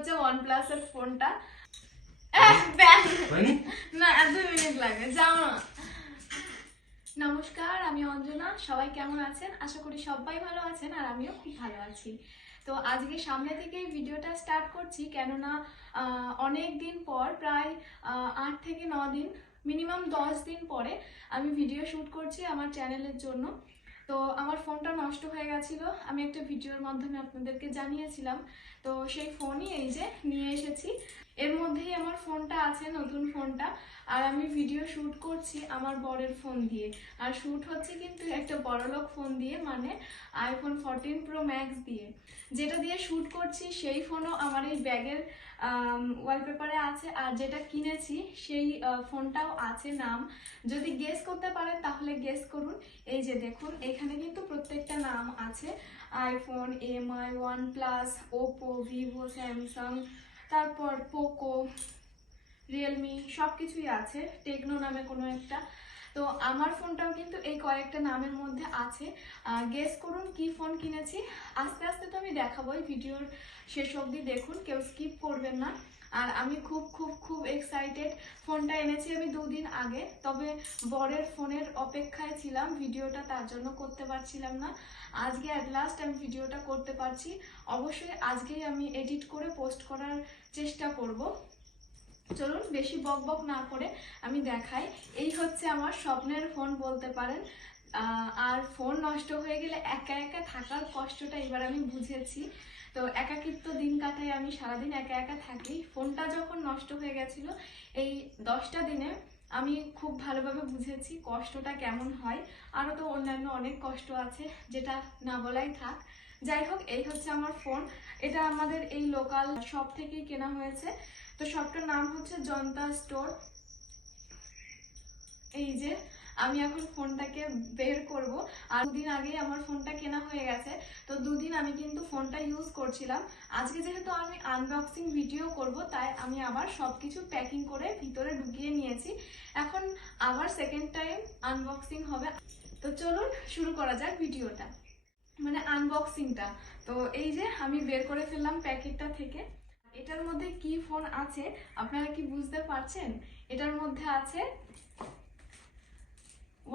হচ্ছে OnePlus এর ফোনটা। না 2 মিনিট লাগে, যাও না। নমস্কার, আমি অঞ্জনা। সবাই কেমন আছেন? আশা করি সবাই ভালো আছেন, আর আমিও খুব ভালো আছি। তো আজকে সামনে থেকেই ভিডিওটা স্টার্ট করছি, কেননা অনেক দিন পর, প্রায় 8 থেকে 9 দিন, মিনিমাম 10 দিন পরে আমি ভিডিও শ্যুট করছি আমার চ্যানেলের জন্য। তো আমার ফোনটা নষ্ট হয়ে গেছিলো, আমি একটা ভিডিওর মাধ্যমে আপনাদেরকে জানিয়েছিলাম। তো সেই ফোনই এই যে নিয়ে এসেছি। এর মধ্যেই আমার ফোনটা আছে, নতুন ফোনটা। আর আমি ভিডিও শ্যুট করছি আমার বরের ফোন দিয়ে। আর শ্যুট হচ্ছে কিন্তু একটা বড়লোক ফোন দিয়ে, মানে iPhone 14 Pro Max দিয়ে। যেটা দিয়ে শ্যুট করছি সেই ফোনও আমার এই ব্যাগের ওয়ালপেপারে আছে, আর যেটা কিনেছি সেই ফোনটাও আছে। নাম যদি গেস করতে পারেন তাহলে গেস করুন। এই যে দেখুন, এখানে কিন্তু প্রত্যেকটা নাম আছে। IPhone, MI, OnePlus, Oppo, Vivo, Samsung, তারপর পোকো, রিয়েলমি, সব কিছুই আছে। টেকনো নামে কোনো একটা। তো আমার ফোনটাও কিন্তু এই কয়েকটা নামের মধ্যে আছে। গেস করুন কি ফোন কিনেছি। আস্তে আস্তে তো আমি দেখাবোই, ভিডিওর শেষ অবধি দেখুন, কেউ স্কিপ করবেন না। আর আমি খুব খুব খুব এক্সাইটেড। ফোনটা এনেছি আমি 2 দিন আগে, তবে বরের ফোনের অপেক্ষায় ছিলাম, ভিডিওটা তার জন্য করতে পারছিলাম না। আজকে অ্যাট লাস্ট আমি ভিডিওটা করতে পারছি। অবশ্যই আজকেই আমি এডিট করে পোস্ট করার চেষ্টা করব। চলুন বেশি বক বক না করে আমি দেখাই। এই হচ্ছে আমার স্বপ্নের ফোন বলতে পারেন। আর ফোন নষ্ট হয়ে গেলে একা একা থাকার কষ্টটা এবার আমি বুঝেছি। তো একাকিত্ব দিন কাটাই আমি, সারাদিন একা একা থাকি। ফোনটা যখন নষ্ট হয়ে গেছিল এই 10টা দিনে, আমি খুব ভালোভাবে বুঝেছি কষ্টটা কেমন হয়। আরও তো অন্যান্য অনেক কষ্ট আছে, যেটা না বলাই থাক। যাই হোক, এই হচ্ছে আমার ফোন। এটা আমাদের এই লোকাল শপ থেকেই কেনা হয়েছে। তো শপটার নাম হচ্ছে জনতা স্টোর। এই যে আমি এখন ফোনটাকে বের করব। আর 2 দিন আগেই আমার ফোনটা কেনা হয়ে গেছে। তো 2 দিন আমি কিন্তু ফোনটা ইউজ করছিলাম। আজকে যেহেতু আমি আনবক্সিং ভিডিও করব, তাই আমি আবার সবকিছু প্যাকিং করে ভিতরে ঢুকিয়ে নিয়েছি। এখন আবার সেকেন্ড টাইম আনবক্সিং হবে। তো চলুন শুরু করা যাক ভিডিওটা, মানে আনবক্সিংটা। তো এই যে আমি বের করে ফেললাম প্যাকেটটা থেকে। এটার মধ্যে কি ফোন আছে আপনারা কি বুঝতে পারছেন? এটার মধ্যে আছে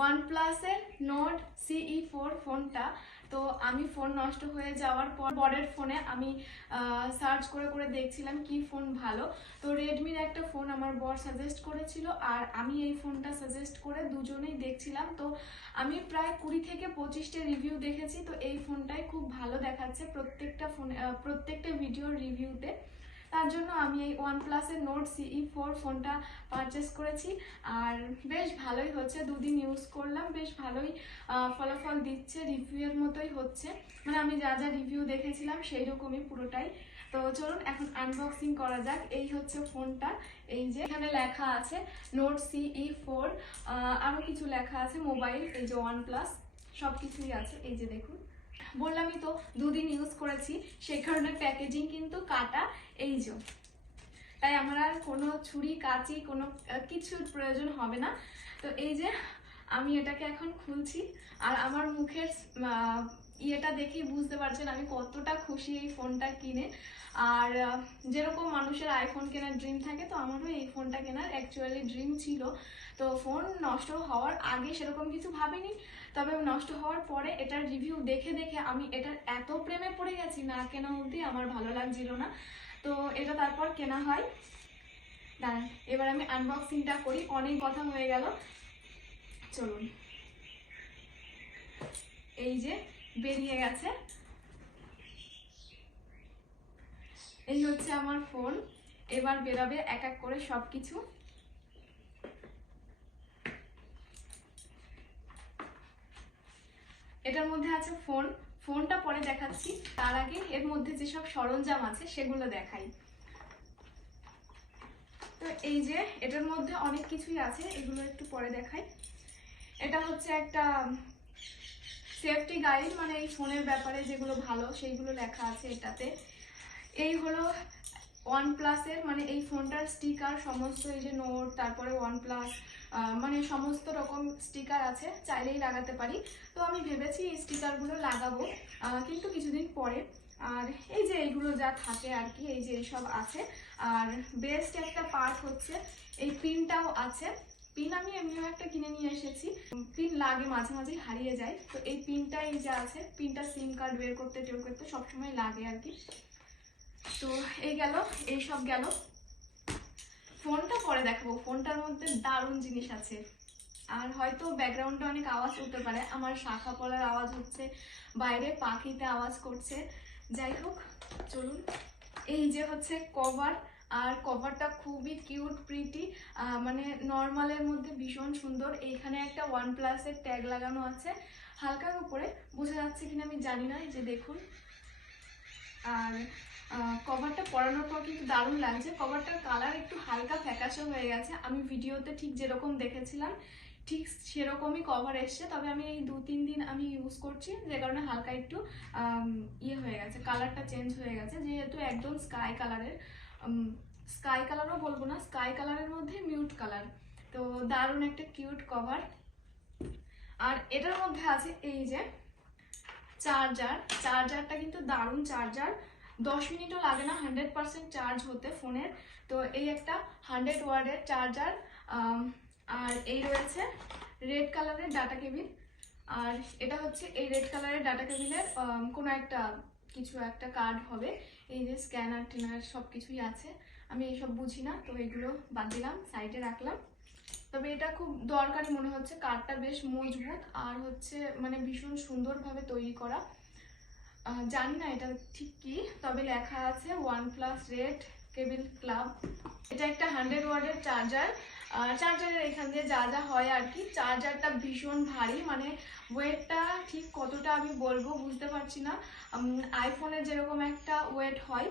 OnePlus এর Nord CE4 ফোনটা। তো আমি ফোন নষ্ট হয়ে যাওয়ার পর বরের ফোনে আমি সার্চ করে করে দেখছিলাম কি ফোন ভালো। তো রেডমির একটা ফোন আমার বর সাজেস্ট করেছিল, আর আমি এই ফোনটা সাজেস্ট করে দুজনেই দেখছিলাম। তো আমি প্রায় 20 থেকে 25টা রিভিউ দেখেছি। তো এই ফোনটাই খুব ভালো দেখাচ্ছে প্রত্যেকটা ফোন, প্রত্যেকটা ভিডিওর রিভিউতে। তার জন্য আমি এই OnePlus এর Nord CE4 ফোনটা পারচেস করেছি। আর বেশ ভালোই হচ্ছে, 2 দিন ইউজ করলাম, বেশ ভালোই ফলাফল দিচ্ছে, রিভিউয়ের মতোই হচ্ছে। মানে আমি যা যা রিভিউ দেখেছিলাম সেই রকমই পুরোটাই। তো চলুন এখন আনবক্সিং করা যাক। এই হচ্ছে ফোনটা। এই যে এখানে লেখা আছে Nord CE4, আরও কিছু লেখা আছে, মোবাইল, এই যে OnePlus, সব কিছুই আছে। এই যে দেখুন, বললামই তো 2 দিন ইউজ করেছি, সেই কারণে প্যাকেজিং কিন্তু কাটা। এই যে, তাই আমার আর কোনো ছুরি কাঁচি কোনো কিছুর প্রয়োজন হবে না। তো এই যে আমি এটাকে এখন খুলছি, আর আমার মুখের ইয়েটা দেখেই বুঝতে পারছেন আমি কতটা খুশি এই ফোনটা কিনে। আর যেরকম মানুষের আইফোন কেনার ড্রিম থাকে, তো আমারও এই ফোনটা কেনার অ্যাকচুয়ালি ড্রিম ছিল। তো ফোন নষ্ট হওয়ার আগে সেরকম কিছু ভাবিনি, তবে নষ্ট হওয়ার পরে এটার রিভিউ দেখে দেখে আমি এটার এত প্রেমে পড়ে গেছি, না কেনা অবধি আমার ভালো লাগছিল না। তো এটা তারপর কেনা হয়। দাঁড়ান, এবার আমি আনবক্সিংটা করি, অনেক কথা হয়ে গেল। চলুন, এই যে বেরিয়ে গেছে। এই হচ্ছে আমার ফোন। এবার বেরাবে এক এক করে সবকিছু। এটার মধ্যে আছে ফোন, ফোনটা পরে দেখাচ্ছি। তার আগে এর মধ্যে যেসব সরঞ্জাম আছে সেগুলো দেখাই। তো এই যে এটার মধ্যে অনেক কিছুই আছে, এগুলো একটু পরে দেখাই। এটা হচ্ছে একটা সেফটি গাইড, মানে এই ফোনের ব্যাপারে যেগুলো ভালো সেইগুলো লেখা আছে এটাতে। এই হলো OnePlus এর, মানে এই ফোনটার স্টিকার সমস্ত, এই যে নোট, তারপরে OnePlus, মানে সমস্ত রকম স্টিকার আছে, চাইলেই লাগাতে পারি। তো আমি ভেবেছি এই স্টিকারগুলো লাগাবো, কিন্তু কিছুদিন পরে। আর এই যে এইগুলো যা থাকে আর কি, এই যে এইসব আছে। আর বেস্ট একটা পার্ট হচ্ছে এই পিনটাও আছে। পিন আমি এমনিও একটা কিনে নিয়ে এসেছি, পিন লাগে মাঝে মাঝে হারিয়ে যায়, তো এই পিনটা এই যে আছে, পিনটা সিম কার্ড বের করতে টের করতে সবসময় লাগে আর কি। তো এই গেল, এই সব গেল। ফোনটা পরে দেখাবো, ফোনটার মধ্যে দারুণ জিনিস আছে। আর হয়তো ব্যাকগ্রাউন্ডে অনেক আওয়াজ হতে পারে, আমার শাখা পলার আওয়াজ হচ্ছে, বাইরে পাখিতে আওয়াজ করছে। যাই হোক চলুন। এই যে হচ্ছে কভার, আর কভারটা খুবই কিউট প্রিটি, মানে নর্মালের মধ্যে ভীষণ সুন্দর। এইখানে একটা OnePlus-এর ট্যাগ লাগানো আছে, হালকার উপরে বোঝা যাচ্ছে কিনা আমি জানি না, এই যে দেখুন। আর কভারটা পরানোর পর কিন্তু দারুণ লাগছে। কভারটার কালার একটু হালকা ফ্যাকাশে হয়ে গেছে, আমি ভিডিওতে ঠিক যেরকম দেখেছিলাম ঠিক সেরকমই কভার এসছে, তবে আমি এই 2-3 দিন আমি ইউজ করছি, যে কারণে হালকা একটু ইয়ে হয়ে গেছে, কালারটা চেঞ্জ হয়ে গেছে, যেহেতু একদম স্কাই কালারের, স্কাই কালারও বলবো না, স্কাই কালারের মধ্যে মিউট কালার। তো দারুণ একটা কিউট কভার। আর এটার মধ্যে আছে এই যে চার্জার, চার্জারটা কিন্তু দারুণ চার্জার, 10 মিনিটও লাগে না 100% চার্জ হতে ফোনের। তো এই একটা 100 ওয়াটের চার্জার। আর এই রয়েছে রেড কালারের ডাটা কেবিল, আর এটা হচ্ছে এই রেড কালারের ডাটা কেবিলের কোনো একটা কিছু একটা কার্ড হবে। এই যে স্ক্যানার টিনার সব কিছুই আছে, আমি এইসব বুঝি না, তো এগুলো বাদ দিলাম, সাইডে রাখলাম। তবে এটা খুব দরকারি মনে হচ্ছে, কার্ডটা বেশ মজবুত আর হচ্ছে মানে ভীষণ সুন্দরভাবে তৈরি করা। জানি না এটা ঠিক কি, তবে লেখা আছে OnePlus রেড কেবিল ক্লাব। এটা একটা 100 ওয়াটের চার্জার। চার্জারের এখান দিয়ে যা যা হয় আর কি, চার্জারটা ভীষণ ভারী, মানে ওয়েটটা ঠিক কতটা আমি বলবো বুঝতে পারছি না। আইফোনের যেরকম একটা ওয়েট হয়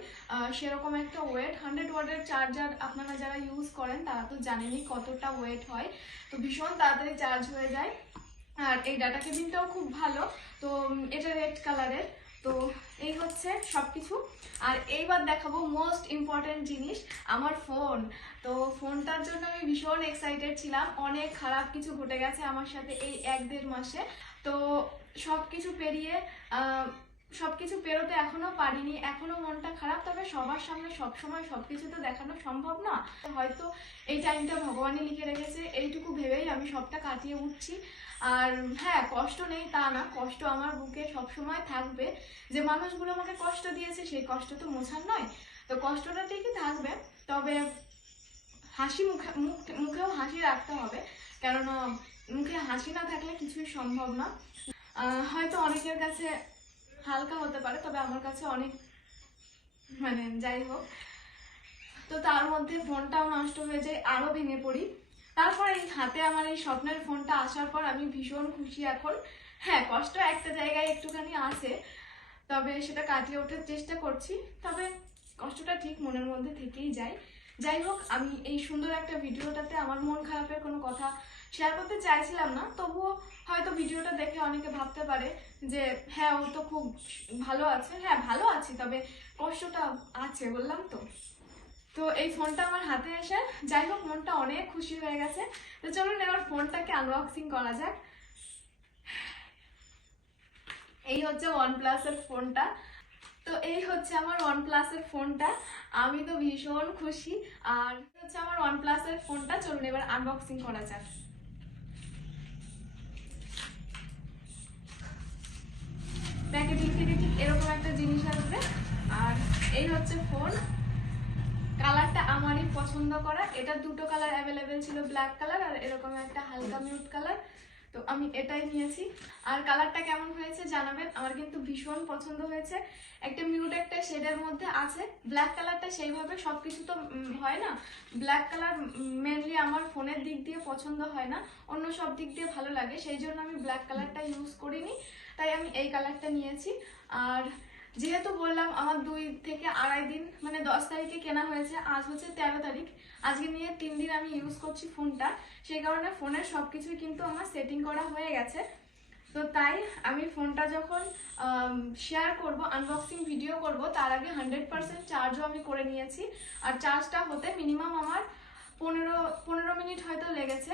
সেরকম একটা ওয়েট। 100 ওয়াটের চার্জার আপনারা যারা ইউজ করেন তারা তো জানেনই কতটা ওয়েট হয়, তো ভীষণ তাড়াতাড়ি চার্জ হয়ে যায়। আর এই ডাটা কেবিলটাও খুব ভালো, তো এটা রেড কালারের। তো এই হচ্ছে সবকিছু। আর এইবার দেখাবো মোস্ট ইম্পর্টেন্ট জিনিস, আমার ফোন। তো ফোনটার জন্য আমি ভীষণ এক্সাইটেড ছিলাম, অনেক খারাপ কিছু ঘটে গেছে আমার সাথে এই 1-1.5 মাসে। তো সবকিছু পেরিয়ে সবকিছু পেরোতে এখনো পারিনি, এখনো মনটা খারাপ। তবে সবার সামনে সবসময় সবকিছু তো দেখানো সম্ভব না, হয়তো এই টাইমটা ভগবানই লিখে রেখেছে, এইটুকু ভেবেই আমি সবটা কাটিয়ে উঠছি। আর হ্যাঁ, কষ্ট নেই তা না, কষ্ট আমার বুকে সবসময় থাকবে। যে মানুষগুলো আমাকে কষ্ট দিয়েছে সেই কষ্ট তো মোছার নয়, তো কষ্টটা ঠিকই থাকবে। তবে হাসি মুখেও হাসি রাখতে হবে, কেননা মুখে হাসি না থাকলে কিছুই সম্ভব না। হয়তো অনেকের কাছে হালকা হতে পারে, তবে আমার কাছে অনেক, মানে যাই হোক। তো তার মধ্যে ফোনটাও নষ্ট হয়ে যায়, আরো ভেঙে পড়ি। তারপর এই হাতে আমার এই স্বপ্নের ফোনটা আসার পর আমি ভীষণ খুশি এখন। হ্যাঁ, কষ্ট একটা জায়গায় একটুখানি আছে, তবে সেটা কাটিয়ে ওঠার চেষ্টা করছি। তবে কষ্টটা ঠিক মনের মধ্যে থেকেই যায়। যাই হোক, আমি এই সুন্দর একটা ভিডিওটাতে আমার মন খারাপের কোনো কথা শেয়ার করতে চাইছিলাম না, তবুও হয়তো ভিডিওটা দেখে অনেকে ভাবতে পারে যে হ্যাঁ ও তো খুব ভালো আছে। হ্যাঁ, ভালো আছি, তবে কষ্টটা আছে, বললাম তো। তো এই ফোনটা আমার হাতে এসে যাই হোক মনটা অনেক খুশি হয়ে গেছে। তো চলুন এবার ফোনটাকে আনবক্সিং করা যাক। এই হচ্ছে OnePlus-এর ফোনটা। তো এই হচ্ছে আমার OnePlus-এর ফোনটা, আমি তো ভীষণ খুশি। আর হচ্ছে আমার OnePlus-এর ফোনটা, চলুন এবার আনবক্সিং করা যাক। প্যাকেটিং থেকে ঠিক এরকম একটা জিনিস আসবে। আর এই হচ্ছে ফোন, কালারটা আমারই পছন্দ করা। এটা দুটো কালার অ্যাভেলেবেল ছিল, ব্ল্যাক কালার আর এরকম একটা হালকা মিউট কালার, তো আমি এটাই নিয়েছি। আর কালারটা কেমন হয়েছে জানাবেন, আমার কিন্তু ভীষণ পছন্দ হয়েছে। একটা মিউট একটা শেডের মধ্যে আছে, ব্ল্যাক কালারটা সেইভাবে সবকিছু তো হয় না, ব্ল্যাক কালার মেনলি আমার ফোনের দিক দিয়ে পছন্দ হয় না, অন্য সব দিক দিয়ে ভালো লাগে, সেই জন্য আমি ব্ল্যাক কালারটা ইউজ করিনি, তাই আমি এই কালারটা নিয়েছি। আর যেহেতু বললাম আমার 2 থেকে আড়াই দিন, মানে 10 তারিখে কেনা হয়েছে, আজ হচ্ছে 13 তারিখ, আজকে নিয়ে 3 দিন আমি ইউজ করছি ফোনটা, সেই কারণে ফোনের সবকিছুই কিন্তু আমার সেটিং করা হয়ে গেছে। তো তাই আমি ফোনটা যখন শেয়ার করব, আনবক্সিং ভিডিও করব, তার আগে 100% চার্জও আমি করে নিয়েছি। আর চার্জটা হতে মিনিমাম আমার 15 মিনিট হয়তো লেগেছে।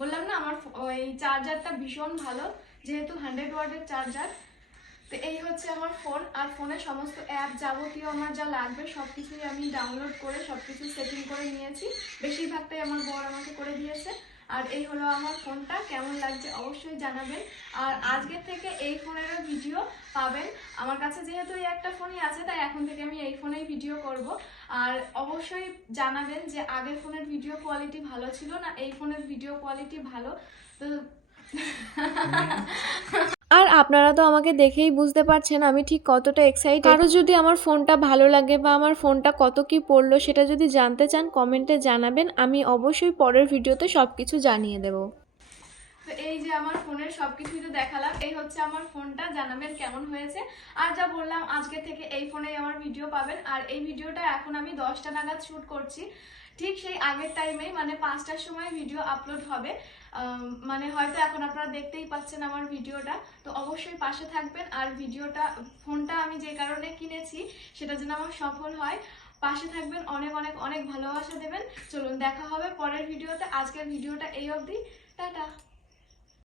বললাম না আমার এই চার্জারটা ভীষণ ভালো, যেহেতু 100 ওয়াটের চার্জার। তো এই হচ্ছে আমার ফোন, আর ফোনে সমস্ত অ্যাপ যাবতীয় আমার যা লাগবে সব কিছুই আমি ডাউনলোড করে সব কিছু সেটিং করে নিয়েছি। বেশিরভাগটাই আমার বর আমাকে করে দিয়েছে। আর এই হলো আমার ফোনটা, কেমন লাগছে অবশ্যই জানাবেন। আর আজকের থেকে এই ফোনেরও ভিডিও পাবেন। আমার কাছে যেহেতু এই একটা ফোনই আছে, তাই এখন থেকে আমি এই ফোনেই ভিডিও করব। আর অবশ্যই জানাবেন যে আগের ফোনের ভিডিও কোয়ালিটি ভালো ছিল না এই ফোনের ভিডিও কোয়ালিটি ভালো। তো আর আপনারা তো আমাকে দেখেই বুঝতে পারছেন আমি ঠিক কতটা এক্সাইটেড। কারো যদি আমার ফোনটা ভালো লাগে বা আমার ফোনটা কত কি পড়লো সেটা যদি জানতে চান কমেন্টে জানাবেন, আমি অবশ্যই পরের ভিডিওতে সব কিছু জানিয়ে দেবো। তো এই যে আমার ফোনের সবকিছুই তো দেখালাম, এই হচ্ছে আমার ফোনটা, জানাবেন কেমন হয়েছে। আর যা বললাম আজকে থেকে এই ফোনেই আমার ভিডিও পাবেন। আর এই ভিডিওটা এখন আমি 10টা নাগাদ শ্যুট করছি, ঠিক সেই আগের টাইমেই, মানে 5টার সময় ভিডিও আপলোড হবে। মানে হয়তো এখন আপনারা দেখতেই পাচ্ছেন আমার ভিডিওটা, তো অবশ্যই পাশে থাকবেন। আর ভিডিওটা, ফোনটা আমি যে কারণে কিনেছি সেটা যেন আমার সফল হয়, পাশে থাকবেন, অনেক অনেক অনেক ভালোবাসা দেবেন। চলুন দেখা হবে পরের ভিডিওতে, আজকের ভিডিওটা এই অবধি, টাটা।